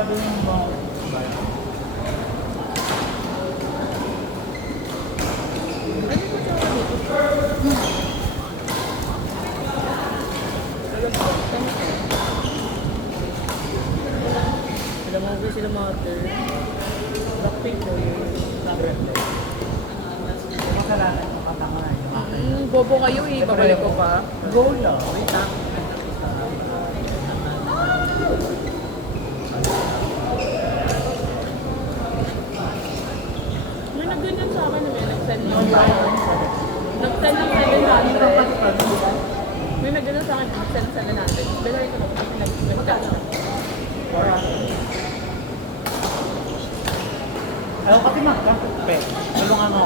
masyado yung mga Sila movie, sila mother. Blackpink po yun. kasalanan ng katanga yun. Bobo kayo eh, babalik ko pa. Go lang. Wait lang. May nagganyan sa akin na may nag-send ng nag-send ng 700. May nagganyan sa akin, nag-send ng 700. Dalawin ko lang kasi nag-chat. Ayaw kasi magkape. Tulungan mo.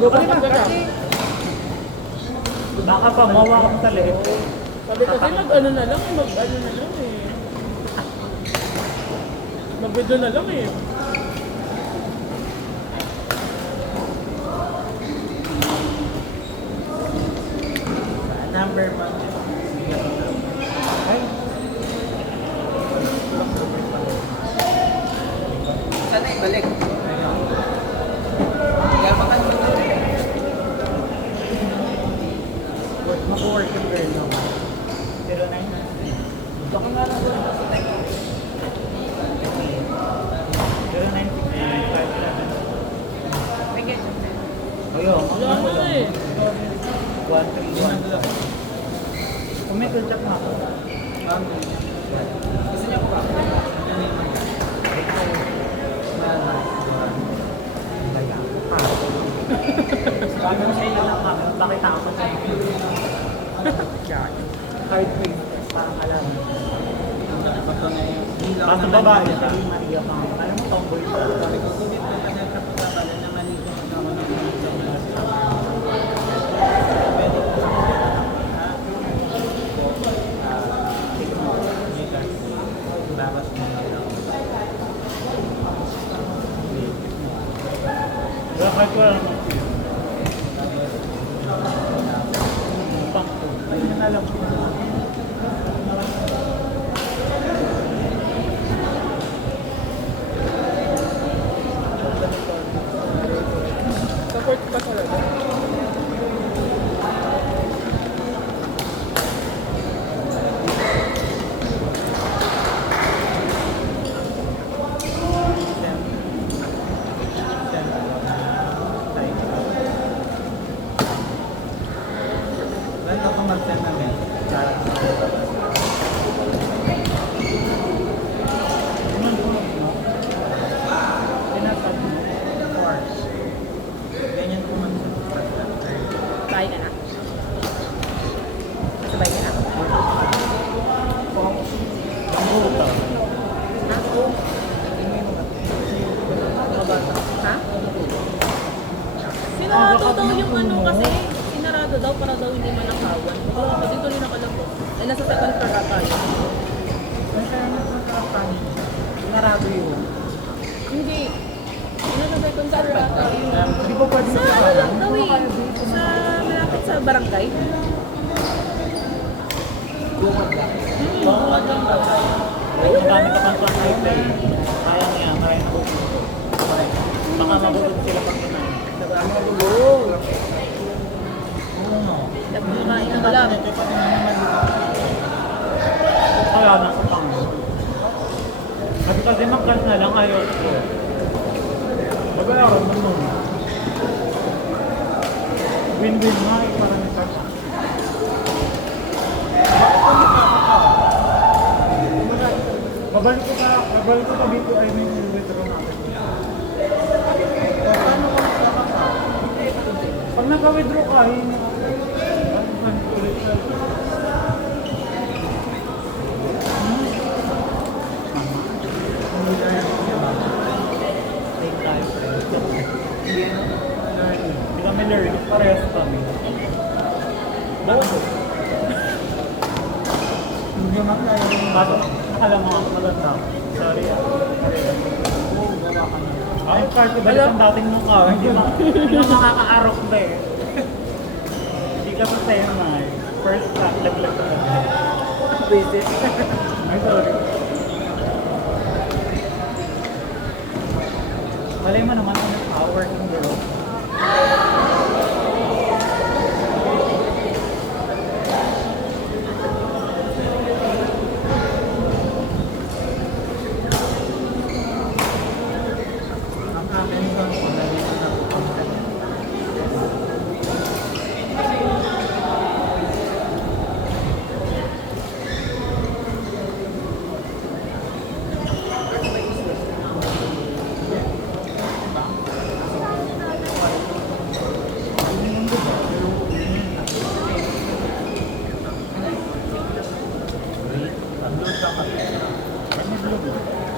Kasi mag-chat. Baka pa mawa kang tali. Sabi kasi mag-ano na lang eh, mag-ano na lang eh. Mag-video na lang eh. Number mo. Ay. Sana ibalik. Kaya baka Mag-work yung girl, no? 09. Baka nga lang doon. 0969. Ayun, Wala na eh. 131. Kung may contact na ako. gusto niya ko ba? Sabi mo sa ilo lang kami, bakit ako sa ilo? Card free, parang alam. Basta babae, sabi Maria ka. Alam mo, tomboy siya. Wala kahit wala naman. Ayun na lang. Support pa talaga. Ganito ka mag-send na men. Tinatag mo. Course. Ganyan ko mag-send. Bahay ka na? Masabay ka na? Ang buta. Ha? Sinarado daw yung ano kasi. Sinarado daw para daw hindi manakawan. Oo, dito rin nakalabo. Eh, nasa second floor ata yun. Ang kaya nagkakapanin siya. Narado yun. Hindi. Ano na second floor ata yun? Di ba pwede Sa ano lang daw eh. Sa malapit sa barangay. Ayun. Marami ka pang pang-iPay. Kaya niya, kaya na bubulog. Baka mabulog sila pang ina. Mabulong. Oo. Nagbumain na wala. Kaya nasa pang. Kasi mag-cash na lang ayaw ko. Babayaran mo nun. Win-win nga eh, parang cash. Babalik ko pa dito ay may withdraw natin. Paano ka magkakasa? Pag naka-withdraw ka, ulit siya. Take time. Hindi kami learn, parehas kami. Bobo. Hindi naman tayo. Bago, alam mo, maganda. Sorry. Ay, party balik ang dating mukha. Hindi mo makaka-arok ba eh. Hindi ka pa sa'yo na eh. First class, laglag ka. Visit. Ay, sorry.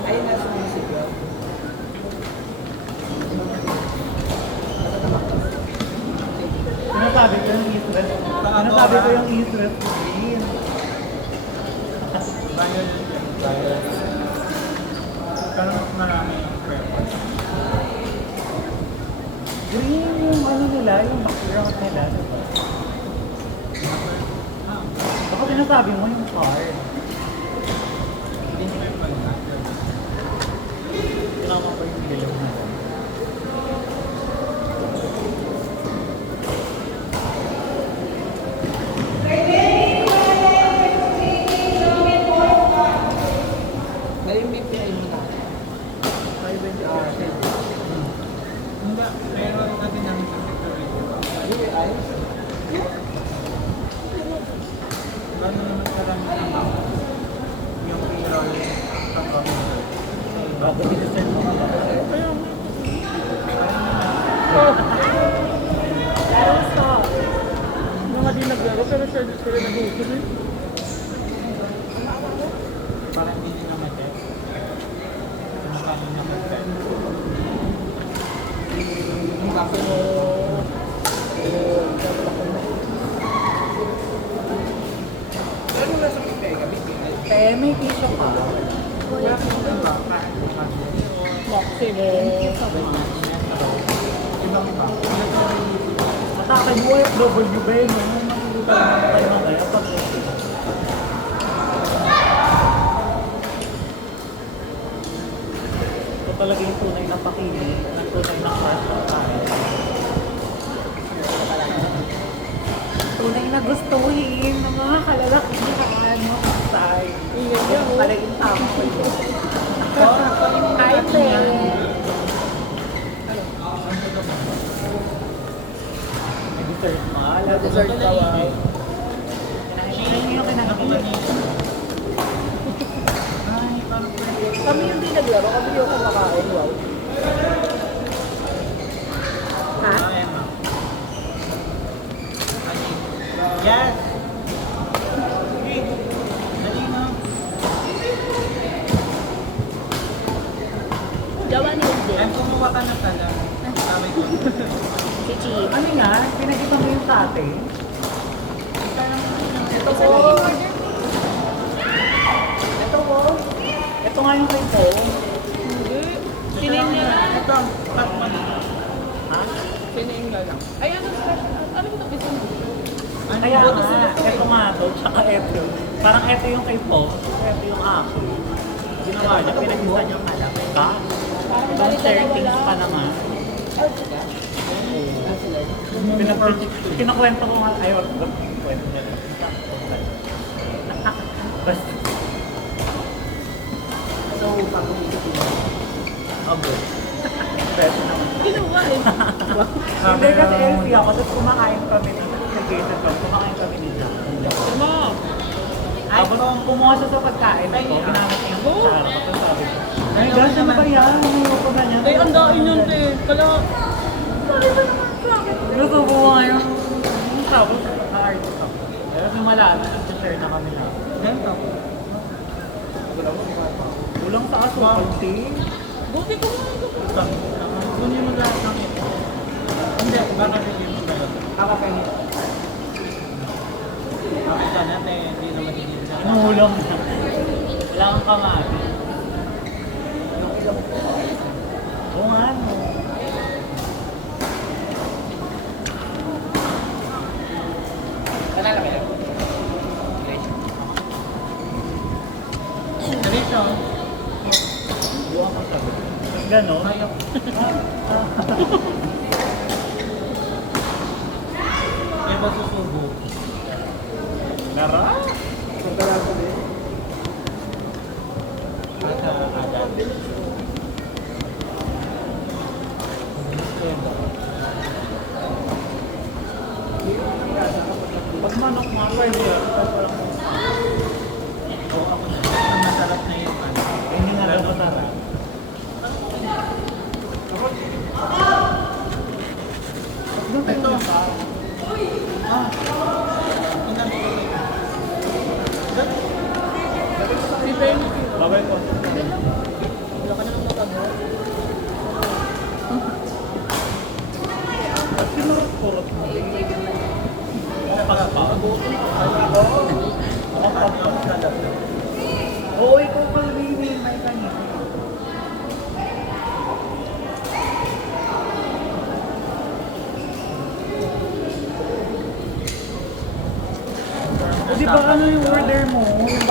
Ayun na sumisipyo. Sinasabi ko yung East West. Sinasabi ko yung East West green. Pero mas marami yung preference. Green yung ano nila, yung background nila. Diba? Baka sinasabi mo yung card. Hindi mo yung pag-natin. Tinama ko yung dilaw na. Ngayon may PI mo na. Hindi, meron na din namin sa security. Ayos. Gano'n naman karami naman yung payroll sa computer. Bago pinasend mo nga. Pero sa mga di naglaro, pero sila nag-uusap eh. Parang hindi nyo na ma-check. Nakano na ma-check. Bakit? Ano nasa PI kami? May piso ka. Wala ko na ba? Kahit Moxie mo. ibang iba. Atake mo FW ba yun? Nung makikita naman tayo mamaya pag ito talaga yung tunay na pakinig, ang tunay na crush ng tayo. Tunay na gustuhin ng mga kalalakihan mo side. Ingat yan, oh. Pala yung tama ko yun. Hi, May dessert ma. May dessert ka, wow. Kinahin niyo yung kinakain. Ay, parang pwede. Kami yung di naglaro, kami yung kumakain, wow. Ha? Ah, Emma. Yes! Sige. Dali na. Jawa ni Ude. Em, kumuha ka na pala. Sabi ko. Si Chi. Ano nga? Pinagkita mo yung tate? Ito po. Ito po. Ito nga yung kay po. Hindi. Sinin niya lang. Ito, Batman. Ha? Sinin niya lang. Ay, ano special? Ano ito? Isang Kaya nga, ito nga to, tsaka ito. Parang ito yung kay po, ito yung akin. Ginawa niya, pinagkita niyo pala. Ba? parang Ibang balik na settings wala. pa naman. Kinakwento ko nga, ayaw, kwento niya. Basta. So, pag-uwisip mo. Okay. Pwede naman. Ginawa eh. Hindi kasi LC ako, tapos kumakain kami ng nag-gated pa, kumakain kami ni Jack. Tama. Tapos kumuha siya sa pagkain ko, ginamit niya yung Oh. kutsara. Tapos sabi ko, ay, gano'n na ba yan? Ayoko na niya. Ay, ang dain yun, te. Kala, Gusto ko ngayon. Tapos, na-artist ako. Pero nung wala na, nag-share na kami na. Ganito. Kulang sa asukal, tea. buti ko nga. Ito. Kunin mo lahat ng ito. Hindi, baka bigyan mo kayo. Kakapahingi. Bakit ka na, hindi naman hindi na. Inuulam na. Wala kang kamari. Oo nga, no. Kanala ba yan? Diretso. Buwan ka sabi. Ganon. Ayaw. May masusubo. Lara? Kanala ko din. At agad. Pag manok mga pwede. Oo, ako na. Ang masarap na yun. Hindi nga lang masarap. Ito. Ah. Si Benny. Babay ko.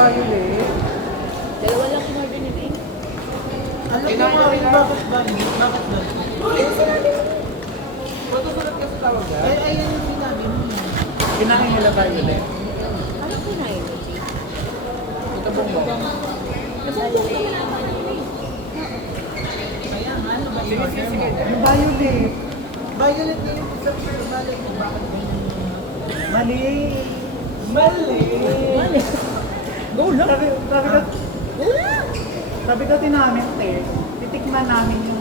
violet. Dalawa lang in-order ni Dane. Alam ko nga rin bakit ba? Bakit ba? Matusulat kasi tawag na. Ay, ayun yung sinabi mo. Kinain nila tayo ulit. Ano kinain mo, G? Ito bongbong. Nasumbong naman ako na yun. Kaya nga, ano ba Sige, yung sige, sige. Yung violet. Violet na yung sa violet mo. Bakit ganyan yung... Mali. Mali! Go lang. Wala! Sabi kasi namin, titikman namin yung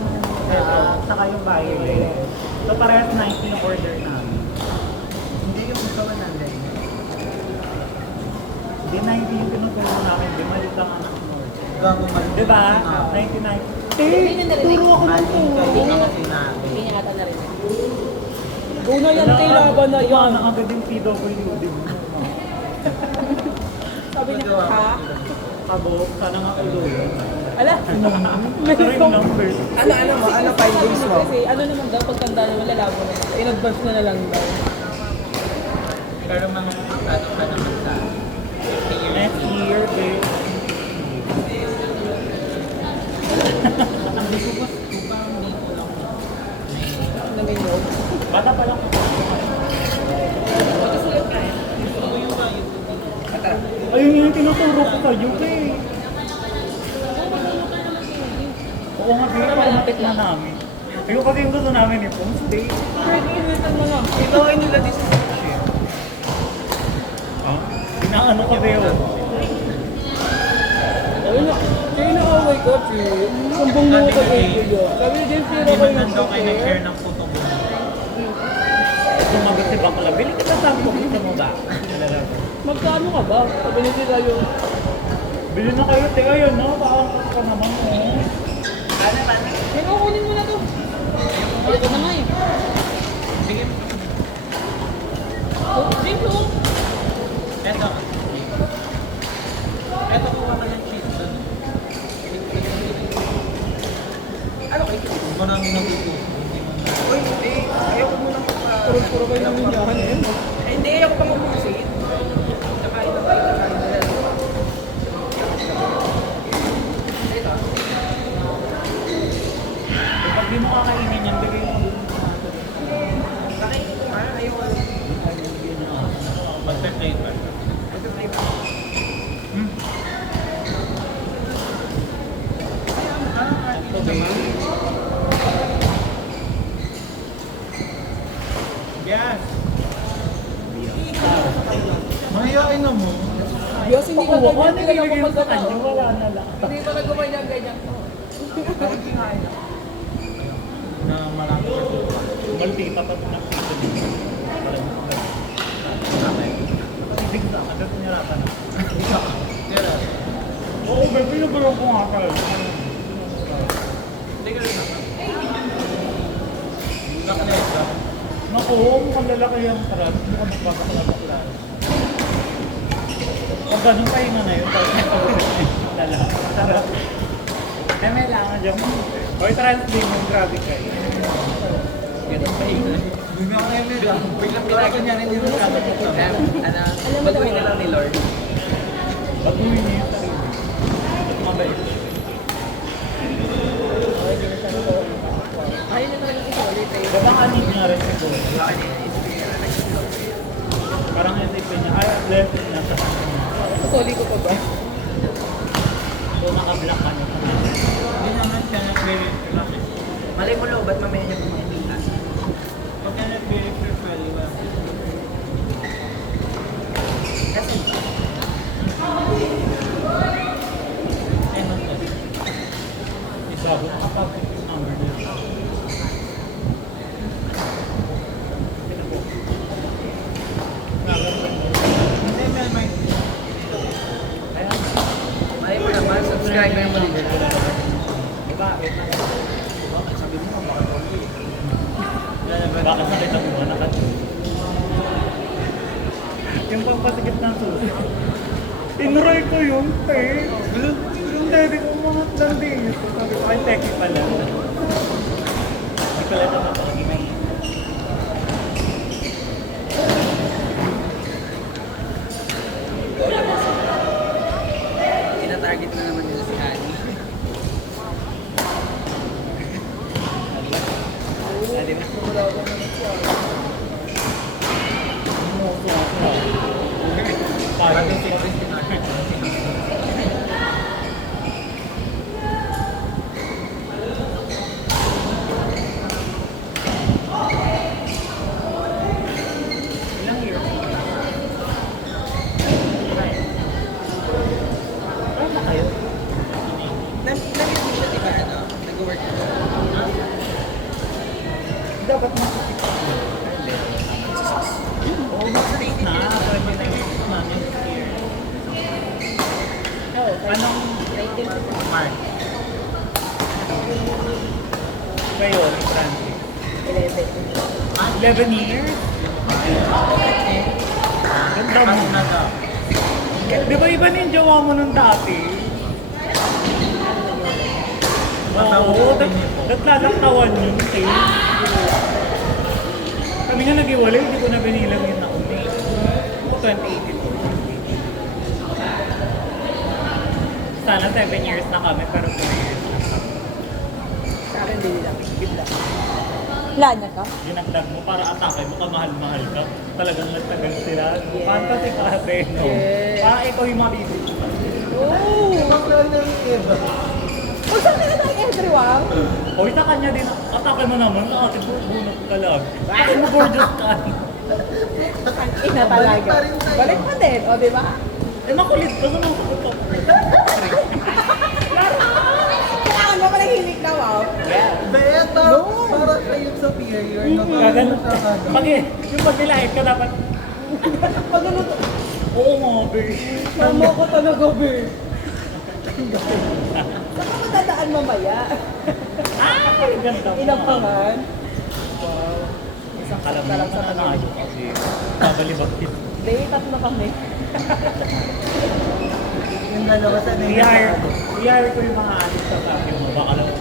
saka yung violet. So parehas 90 yung order namin. Hindi yung kawan natin. Di 90 yung tinuturo namin, di mali ka anak mo. Gago mali. Diba? 99. Turo ako ng Mali ka, hindi turo. ka kasi natin. Hindi niya ata narinig. Go na yan, laban na yan. Agad yung PWD mo. Sabi niya, ha? Kabo, sana nga ulo. Ala! Pero yung numbers. Ano mo? Ano 5 days mo? Kasi ano naman daw, pagtanda naman, lalabo naman. In-advance na lang daw. Pero mga ano ka naman sa... Next year, babe. Ang gusto ko, parang dito lang. Na may note. Bata pa lang. Magkasulat ka eh. Gusto ko yung violet. Ata. Ayun yung tinuturo ko sa'yo, babe. Oo nga, babe, para matikman namin. Ayun kasi yung gusto namin eh, Pons Day. Pwede inutan mo lang. Ito ay nila din sa ship. Inaano ko sa'yo. Ayun na. Kaya nakaway ko, Chi. Sumbong mo ko kay Julio. Sabi niya, James, Hindi man nandun kayo nag-share ng photo mo. Sumagot si Bakla, bili ka sa sampo, gusto mo ba? Magkano ka ba? Sabi niya sila yung... Bili na kayo, teka yun, no? Parang ka naman, oh. Kaya kukunin mo na to. Ito na nga eh. Sige. Oh, James, oh. Eto. Eto, kuha ka ng cheese. Ano kayo? Huwag mo namin natututo. Uy, hindi. Ayoko muna pa. Puro kayo ng minyahan eh. Hindi, ayoko pa mag-usit. Nakain na tayo, nakain na lang. Ito. Pag di mo kakainin yan, bigay mo dun. Nakainin ko nga, ayoko lang. Mag-flavor. Ito na yung... Yes! Mahihain na mo. Diyos, hindi ka Pakuha ko, ganyan. ano Hindi ka ibigay mo sa pagkatao. kanya? Wala na lang. Hindi pa nagkumanyan ganyan to. Parang kinain ako. Na marami ka dito. Maltita pa nakita dito. Ibig sa akin, kasi nirapan na. Pero, Oo, babe, pinagulong ko nga kayo. Hindi ka rin ako. nakalit ka. Naku, mukhang lalaki yan. Parang hindi ko magpapakala. Pag ganun pahinga na yun, tapos lalaki. Sarap. Eh, may langan dyan. Oy, translate mo, grabe kayo. Ganun pa yun. Bumi ako na yun. Biglang pinagawa niya rin yung sabi ko. Baguhin na lang ni Lord. Baguhin niya yung sarili. Mabait. Ayaw niya talagang isulit eh. Diba kanin niya rin siguro? Parang yung tip niya, ay, left niya sa kanya. Soli ko pa ba? So, nakablock ka niya sa kanya. Hindi naman siya nag-refer lang eh. Malay mo lo, ba't mamaya niya pumakita? Pag ka nag-refer pala, iba. Kasi, Ay, no, sir. Isago, nakapag yung number niya. Hindi, may Ayan. malay mo naman, subscribe kayo mo din. Bakit? Sabi mo, makakawin. Bakit nakita mo ba nakat? Yung pampasikip ng susi. Tinry ko yun, te. Yung daddy ko mga landing. Sabi ko, ay, teki pala. Hindi pala ito napakagimay. Nag-hindi siya, di ba, ano? Nag-work na. Dapat makikita. Oo, sa 18 Na, years. pwede na yung namin here. Oo, Anong 19 Mark? Kayo, ni Francis. 11 years? Ganda mo. Di ba iba na yung jowa mo nung dati? Oo, naglalaktawan yun, eh. Kami nga nag-iwalay, hindi ko na binilang yun ako. 2018 to. Sana 7 years na kami, pero 4 years na kami. Sa akin, hindi lang. Bigla. Wala na ka? Dinagdag mo para atake mo, kamahal-mahal ka. Talagang nagtagal sila. Fantasy ka ate, no? Yes. Para ikaw yung mga bibig. Oo! Kung saan ka na tayo everyone? Hoy, sa kanya din, atake mo naman, sa ate bunot ka lang. Ay, mo gorgeous ka. Ang ina talaga. Balik pa din, o di ba? Eh, makulit ka, sumasagot ako. Kailangan mo pa naghilig na, wow. Beta! Para kayo sa superior. Gagano. Yung pag nilahit ka dapat, Pag ano, oo nga, be. mama ko talaga, be. Saan ka madadaan mamaya? Ay, ganda mo. Inampangan. Isang kalam lang sa nanalo kasi babalibag din. Hindi, tatlo kami. Yung dalawa sa I-hire ko yung mga alis sa Baguio mo. Baka lang mo.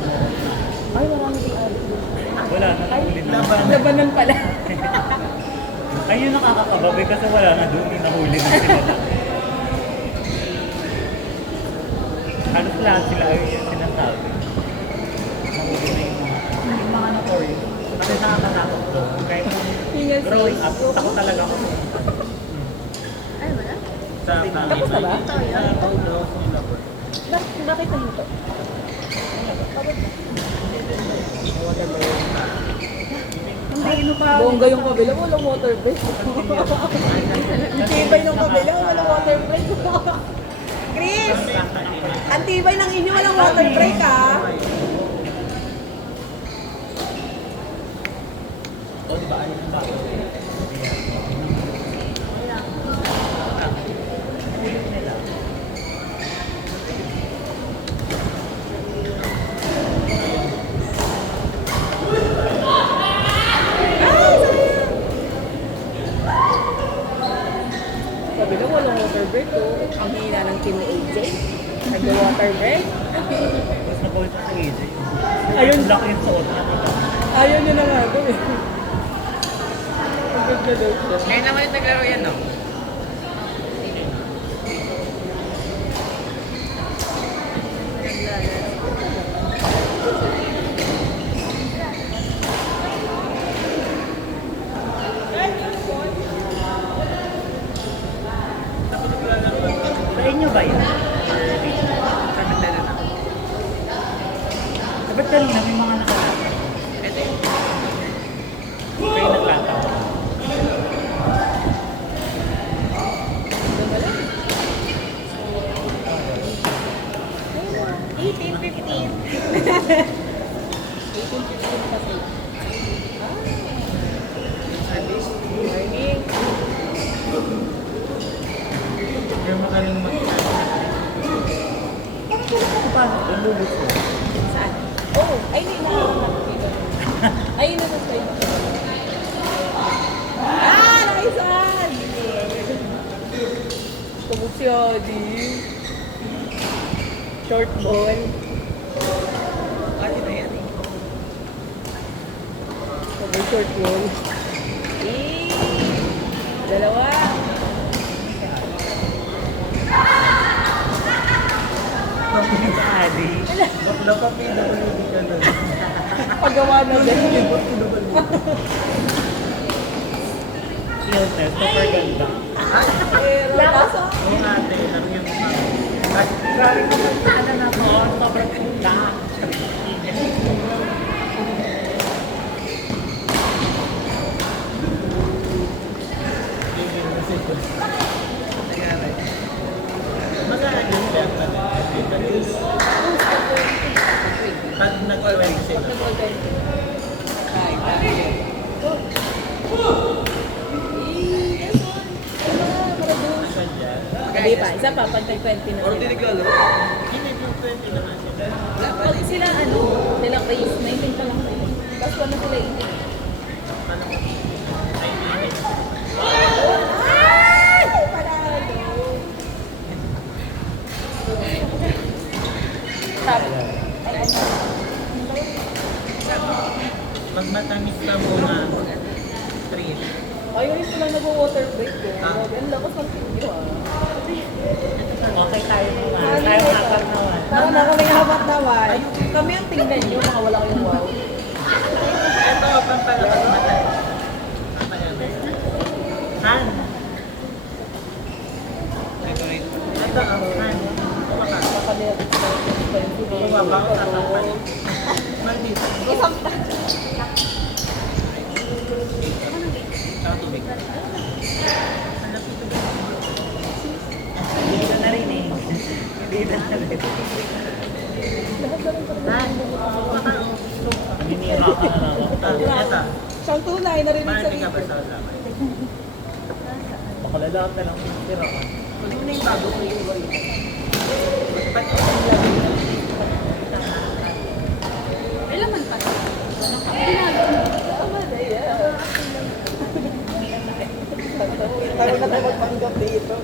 Ay, marami din alis doon. Wala na, nahuli na. Labanan pala. Ayun nakakakababi kasi wala na doon, nahuli na sila. Halos lahat sila ayun yung sinasabi. Nahuli na yung mga na-tori. Kasi nakakatakot doon. Kahit Tingnan growing up, takot talaga ako. Ay, wala? Tapos na ba? Sa Bakit na ito? Hindi, pa. Bongga yung kabila, walang water break. Ang tibay ng kabila, walang water break. Chris! Ang tibay ng inyo, walang water break, ah. O, diba? Ayun ang tao. Ulit nila. Kabila, walang water break, oh. Ang hina ng team ni AJ. Nag-water break. Tapos na-point sa AJ. Ayun. Black yung suot niya. Ayaw nyo na nga ito, eh. Ang ganda daw siya. Ngayon naman yung naglaro yan, no? Sa inyo ba yun? Sa nagdala na. Dapat kanina may mga nakatawa. Ito yung Kayo nagtatawa. Morning. yung magaling Paano? Lulubos ko. Saan? Oh, ay, hindi na ako nakikita. Ay, yun na sa side. Ah, nakaisan! Kabog si Adi. Short ball. Ate na yan, eh. Kabog short ball. Eh, dalawa. Sa Adi. Bakla pa PWD ka na. Paggawa na din. Cute, super ganda. Pero, nasa? Yung ate, lang yung ay, grabe ko sana na to. Sobrang ganda. Magkano yung sila papantay 20 na Or sila. di naglalaro? Hindi, yung 20 naman sila. Pag sila sila base, 19 pa lang sila. Tapos wala sila 18. Ay! Panalo! Sabi. Pag matamis ka muna, 3. Ayun yung lang nag-water break ko. Ang lakas ng video Okay tayo naman. Tayo apat naman. Parang na kami habat naman. Kami ang tingnan nyo, mga wala kayong wow. Ito, pampalakas natin. Pampalakas. Han. Ito, Han. Kumaka. Kapalya, Bumaba ko sa kapal. Maldito. isang Ito, tubig. Hindi ko narinig. Hindi na narinig. Han. Kumaka. Naninira ka na lang. Ito. siyang tunay, narinig sa Marami ka pa video. sa usapan. Makalala ka lang yung tira ka. Kunin mo na yung bago ko yung wali. Ba't Ilan pa? Tama na yan. Tayo na tayo magpanggap dito.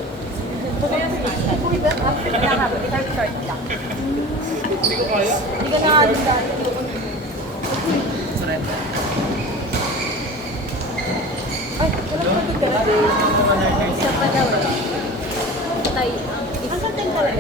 Hindi ko kaya. Hindi ka nakalimutan. surrender? Ay, wala pa ito ka. Isa pa daw eh. Tay. Asa tayo ka lang?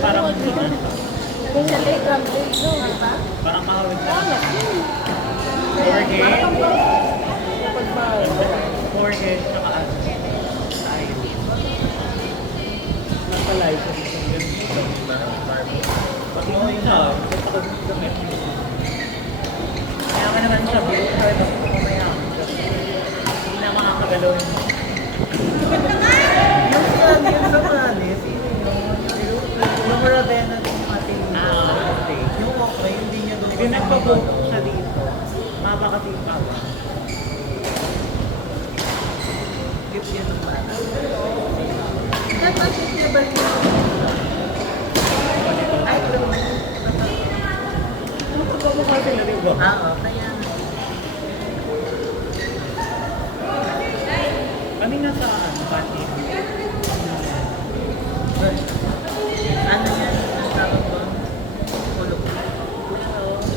Parang Kung sa Telegram, no? parang mahawig na. Tama. 4K. Pagbawa. 4K tsaka ano. Tayo. Napalay ko dito yung ganito. Pag mo yun na, basta ko dito gamit. Kaya ka naman sabi, kaya ba ko mamaya. Hindi na makakagalaw yung Yung sa Manis, yung Ravenna yung ating stage. yung okay, hindi niya doon. Hindi nagpabook siya dito. Mapa kasi yung tawa. Gift yan ng bata. Dapat yung never ay, alam mo. Magpapamukha sila, di ba? Kaya Kanina sa ano, Pati. ano yan, ang tawag doon? Kulog.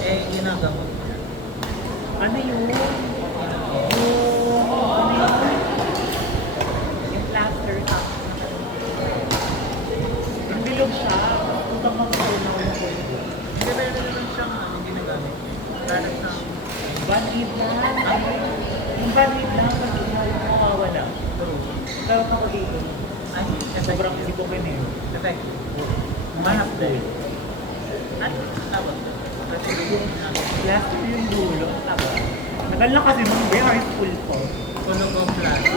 Eh, ginagamot. Ano yun? Yung plaster sa yung bilog siya. Tutang mga tunaw yung kulog. Hindi, meron naman siyang ginagamit. Parang sa Band-aid lang. Yung band-aid lang, pag mawawala. Pero kapag-iyon. ay, Sobrang hindi ko pinero. effect. Manap din. Ano tawag? Kasi yung Plaster yung dulo. Tama. Nagal na kasi nung very full ko. kulog of plastic.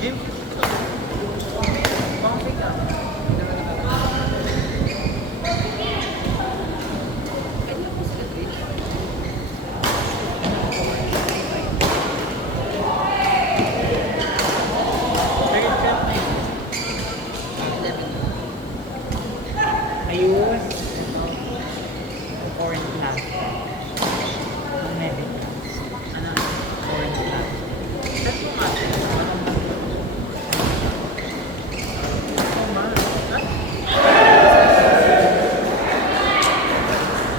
Jim? Coffee ka? Ayun. Orange plastic. Ang medic. Ano? Orange plastic. Set mo nga.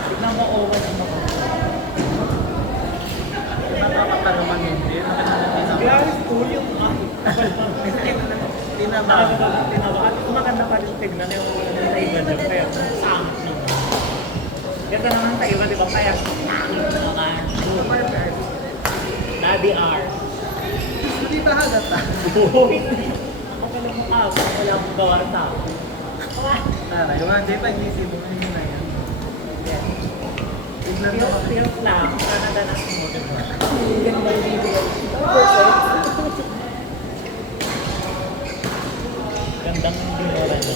Tignan mo owan yung mga. Napapapalaman yun din. Glass pool yung Tinaba. Tinaba. At maganda pa rin tignan yung iba dyan. Kaya sangit naman. Kasi naman sa iba, di ba, kaya naman. Super fair. Daddy R. Hindi ba halata? Uy! Ako pala mukha ko, wala akong gawa sa ako. Tara, yung mga pag isip mo, hindi na yan. Tignan mo kami. Feels lang, Canada na mo, di ba? Ang ganda ng video. Gandang dinora niya.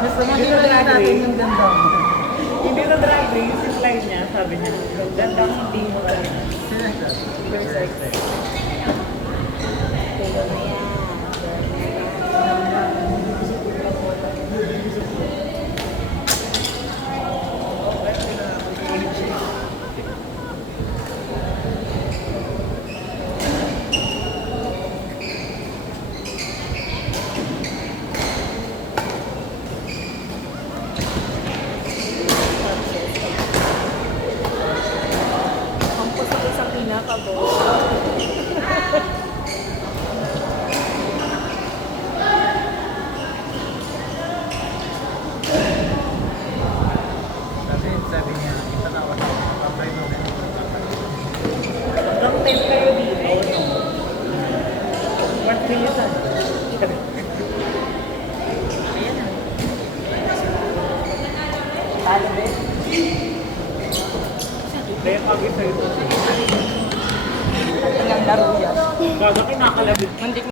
Basta makikita natin yung ganda mo. Hindi sa drag race, yung line niya, sabi niya, gandang hindi mo talaga. Super sexy. Tingnan mo yan. Ang pasok sa pinakabo. Sabi niya, itatawa ko. Papay mo na. Long time kayo dito, no? What reason? Talo ba? Kaya pag ito ito. Ang laro yan. Bago kinakalabit. Hindi